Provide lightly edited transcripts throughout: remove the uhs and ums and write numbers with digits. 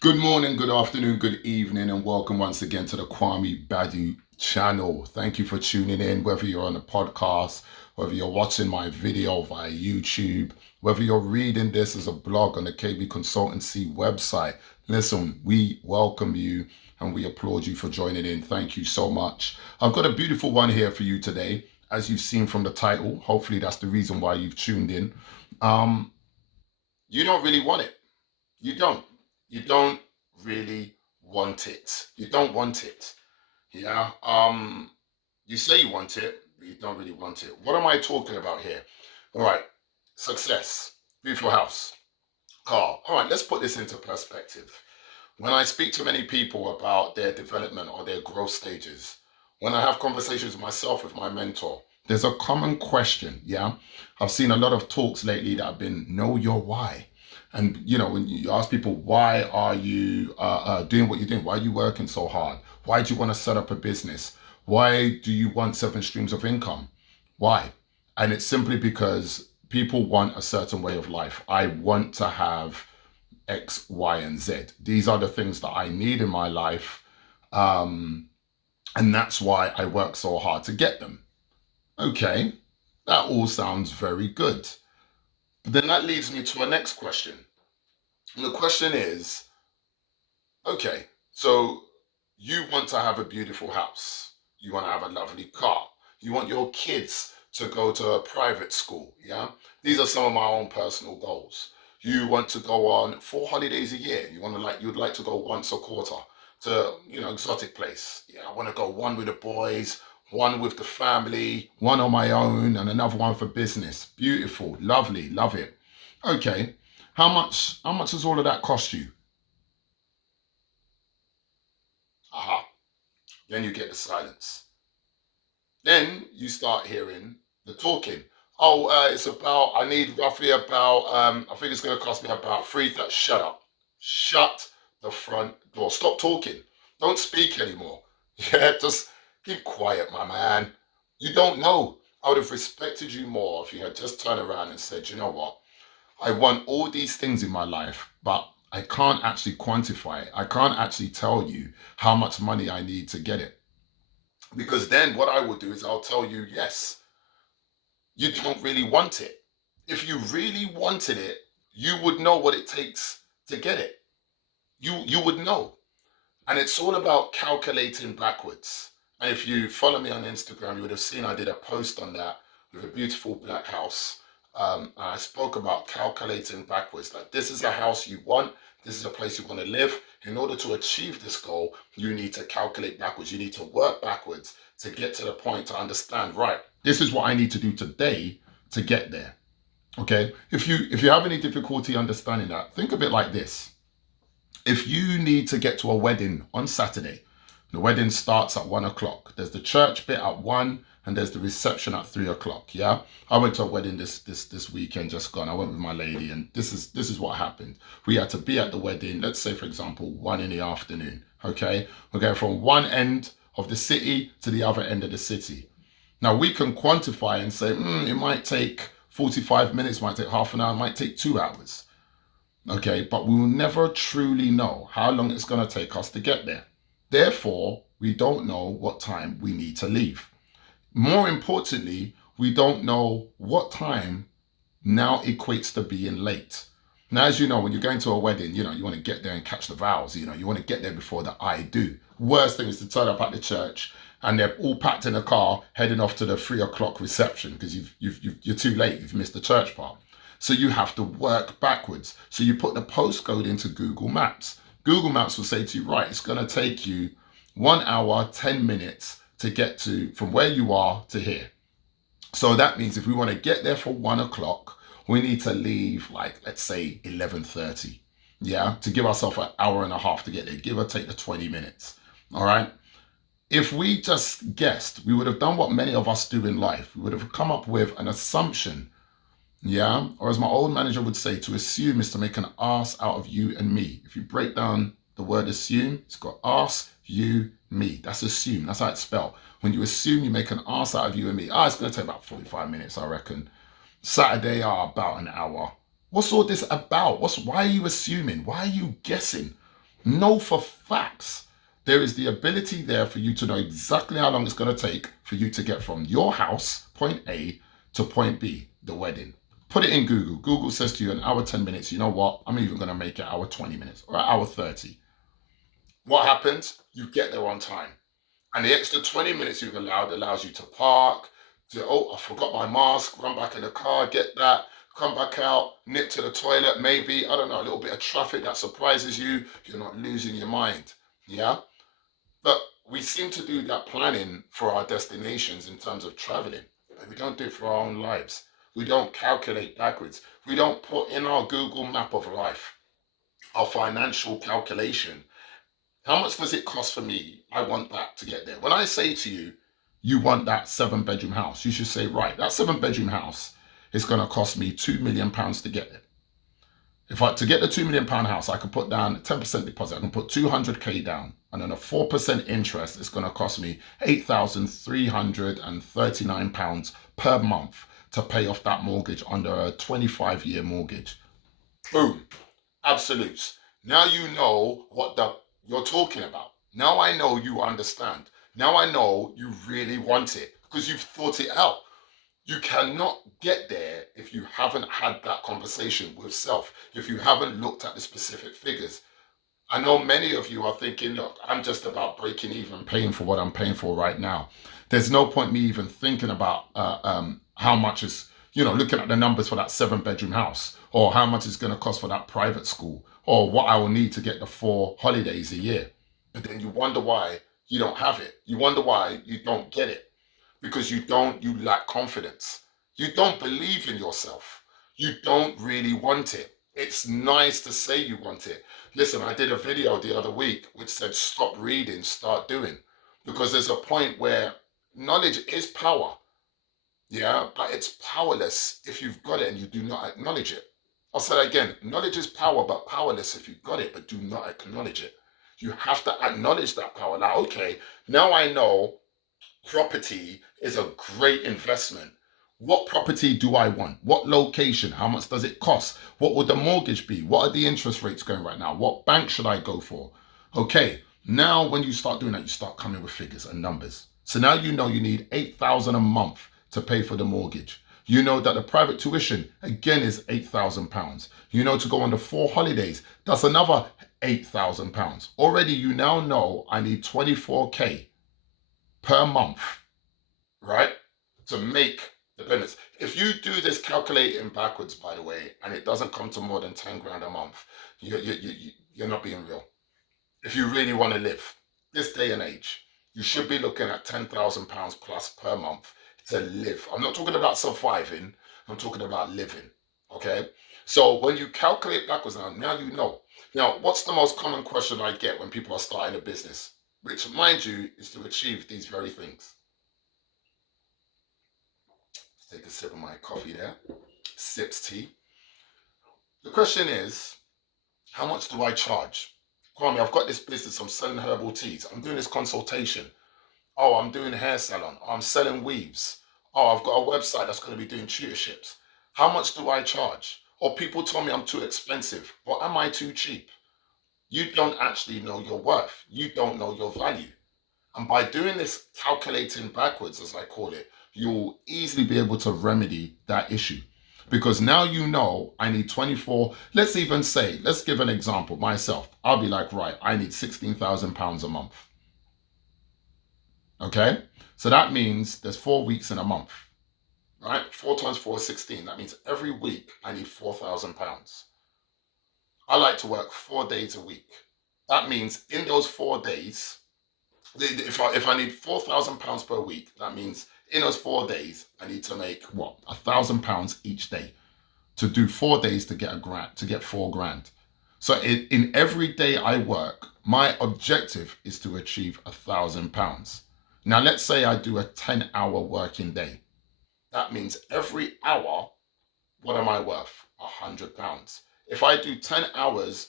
Good morning, good afternoon, good evening, and welcome once again to the Kwame Badu channel. Thank you for tuning in, whether you're on the podcast, whether you're watching my video via YouTube, whether you're reading this as a blog on the KB Consultancy website. Listen, we welcome you and we applaud you for joining in. Thank you so much. I've got a beautiful one here for you today. As you've seen from the title, hopefully that's the reason why you've tuned in. Um, you don't really want it. You don't. You don't really want it. You don't want it. Yeah. You say you want it, but you don't really want it. What am I talking about here? All right. Success. Beautiful house. Car. All right, let's put this into perspective. When I speak to many people about their development or their growth stages, when I have conversations myself with my mentor, there's a common question. Yeah. I've seen a lot of talks lately that have been know your why. And when you ask people, why are you doing what you're doing? Why are you working so hard? Why do you want to set up a business? Why do you want 7 streams of income? Why? And it's simply because people want a certain way of life. I want to have X, Y, and Z. These are the things that I need in my life. And that's why I work so hard to get them. Okay, that all sounds very good. But then that leads me to a next question. And the question is, okay, so you want to have a beautiful house. You want to have a lovely car. You want your kids to go to a private school. Yeah. These are some of my own personal goals. You want to go on 4 holidays a year. You'd like to go once a quarter to, exotic place. Yeah. I want to go one with the boys, one with the family, one on my own, and another one for business. Beautiful, lovely, love it. Okay. How much does all of that cost you? Aha. Then you get the silence. Then you start hearing the talking. Oh, I need roughly about, I think it's going to cost me about shut up. Shut the front door. Stop talking. Don't speak anymore. Yeah, just keep quiet, my man. You don't know. I would have respected you more if you had just turned around and said, you know what? I want all these things in my life, but I can't actually quantify it. I can't actually tell you how much money I need to get it. Because then what I will do is I'll tell you, yes, you don't really want it. If you really wanted it, you would know what it takes to get it. You would know. And it's all about calculating backwards. And if you follow me on Instagram, you would have seen I did a post on that with a beautiful black house. I spoke about calculating backwards. Like, this is a house you want. This is a place you want to live. In order to achieve this goal, you need to calculate backwards. You need to work backwards to get to the point to understand, right, this is what I need to do today to get there. Okay? If you have any difficulty understanding that, think of it like this. If you need to get to a wedding on Saturday, the wedding starts at 1 o'clock. There's the church bit at 1 and there's the reception at 3 o'clock. Yeah. I went to a wedding this weekend just gone. I went with my lady and this is what happened. We had to be at the wedding, let's say for example, 1 in the afternoon. Okay. We're going from one end of the city to the other end of the city. Now we can quantify and say, it might take 45 minutes, might take half an hour, might take 2 hours. Okay, but we will never truly know how long it's going to take us to get there. Therefore, we don't know what time we need to leave. More importantly, we don't know what time now equates to being late. Now, as you know, when you're going to a wedding, you want to get there and catch the vows. You want to get there before the I do. Worst thing is to turn up at the church and they're all packed in a car heading off to the 3 o'clock reception because you're too late. You've missed the church part. So you have to work backwards. So you put the postcode into Google Maps. Google Maps will say to you, right, it's going to take you 1 hour, 10 minutes to get to from where you are to here. So that means if we want to get there for 1 o'clock, we need to leave like, let's say 11:30. Yeah, to give ourselves an hour and a half to get there, give or take the 20 minutes. All right. If we just guessed, we would have done what many of us do in life. We would have come up with an assumption. Yeah, or as my old manager would say, to assume is to make an ass out of you and me. If you break down the word assume, it's got ass, you, me. That's assume. That's how it's spelled. When you assume, you make an ass out of you and me. It's going to take about 45 minutes, I reckon. Saturday are about an hour. What's all this about? Why are you assuming? Why are you guessing? Know for facts there is the ability there for you to know exactly how long it's going to take for you to get from your house, point A, to point B, the wedding. Put it in Google. Google says to you an hour, 10 minutes. You know what? I'm even going to make it hour 20 minutes or hour 30. What happens? You get there on time. And the extra 20 minutes you've allowed allows you to park, to, oh, I forgot my mask, run back in the car, get that, come back out, nip to the toilet, maybe, I don't know, a little bit of traffic that surprises you. You're not losing your mind. Yeah? But we seem to do that planning for our destinations in terms of traveling, but we don't do it for our own lives. We don't calculate backwards. We don't put in our Google map of life, our financial calculation. How much does it cost for me? I want that to get there. When I say to you, you want that 7 bedroom house, you should say, right, that 7 bedroom house is going to cost me £2 million to get there. If I to get the £2 million house, I can put down a 10% deposit. I can put 200k down, and then a 4% interest is going to cost me £8,339 per month to pay off that mortgage under a 25-year mortgage. Boom, absolutes. Now you know what you're talking about. Now I know you understand. Now I know you really want it because you've thought it out. You cannot get there if you haven't had that conversation with self, if you haven't looked at the specific figures. I know many of you are thinking, look, I'm just about breaking even, paying for what I'm paying for right now. There's no point me even thinking about how much is, looking at the numbers for that 7 bedroom house, or how much it's going to cost for that private school, or what I will need to get the 4 holidays a year. But then you wonder why you don't have it. You wonder why you don't get it because you lack confidence. You don't believe in yourself. You don't really want it. It's nice to say you want it. Listen, I did a video the other week which said stop reading, start doing. Because there's a point where knowledge is power. Yeah, but it's powerless if you've got it and you do not acknowledge it. I'll say that again. Knowledge is power, but powerless if you've got it but do not acknowledge it. You have to acknowledge that power. Like, okay, now I know property is a great investment. What property do I want? What location? How much does it cost? What would the mortgage be? What are the interest rates going right now? What bank should I go for? Okay, now when you start doing that, you start coming with figures and numbers. So now you know you need 8,000 a month to pay for the mortgage. You know that the private tuition again is £8,000. You know to go on the 4 holidays, that's another £8,000. Already you now know I need 24k per month, right? To make the payments. If you do this calculating backwards, by the way, and it doesn't come to more than 10 grand a month, you're not being real. If you really want to live this day and age, you should be looking at £10,000 plus per month to live. I'm not talking about surviving, I'm talking about living. Okay? So when you calculate backwards now you know. Now, what's the most common question I get when people are starting a business? Which, mind you, is to achieve these very things. Let's take a sip of my coffee there. Sips tea. The question is, how much do I charge? Kwame, I've got this business. I'm selling herbal teas. I'm doing this consultation. Oh, I'm doing hair salon. Oh, I'm selling weaves. Oh, I've got a website that's going to be doing tutorships. How much do I charge? Or people tell me I'm too expensive. Or am I too cheap? You don't actually know your worth. You don't know your value. And by doing this calculating backwards, as I call it, you'll easily be able to remedy that issue. Because now you know I need 24, let's even say, let's give an example, myself. I'll be like, right, I need £16,000 a month. Okay? So that means there's 4 weeks in a month, right? 4 times 4 is 16. That means every week I need £4,000. I like to work 4 days a week. That means in those 4 days, if I need £4,000 per week, that means in those 4 days I need to make what, £1,000 each day to do 4 days to get a grant, to get 4 grand. So in every day I work, my objective is to achieve £1,000. Now let's say I do a 10-hour working day. That means every hour, what am I worth? £100. If I do 10 hours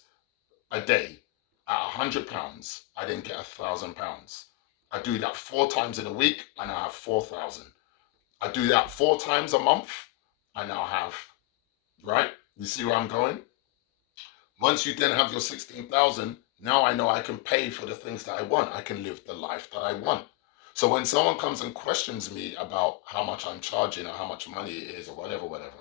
a day at £100, I then get £1,000. I do that 4 times in a week, and I have 4,000. I do that 4 times a month, I now have, right? You see where I'm going? Once you then have your 16,000, Now I know I can pay for the things that I want. I can live the life that I want. So when someone comes and questions me about how much I'm charging or how much money it is or whatever, whatever,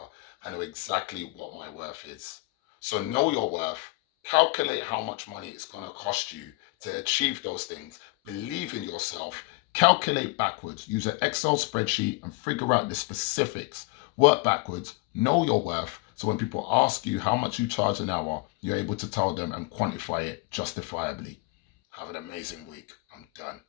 I know exactly what my worth is. So know your worth, calculate how much money it's going to cost you to achieve those things, believe in yourself, calculate backwards, use an Excel spreadsheet and figure out the specifics. Work backwards, know your worth. So when people ask you how much you charge an hour, you're able to tell them and quantify it justifiably. Have an amazing week. I'm done.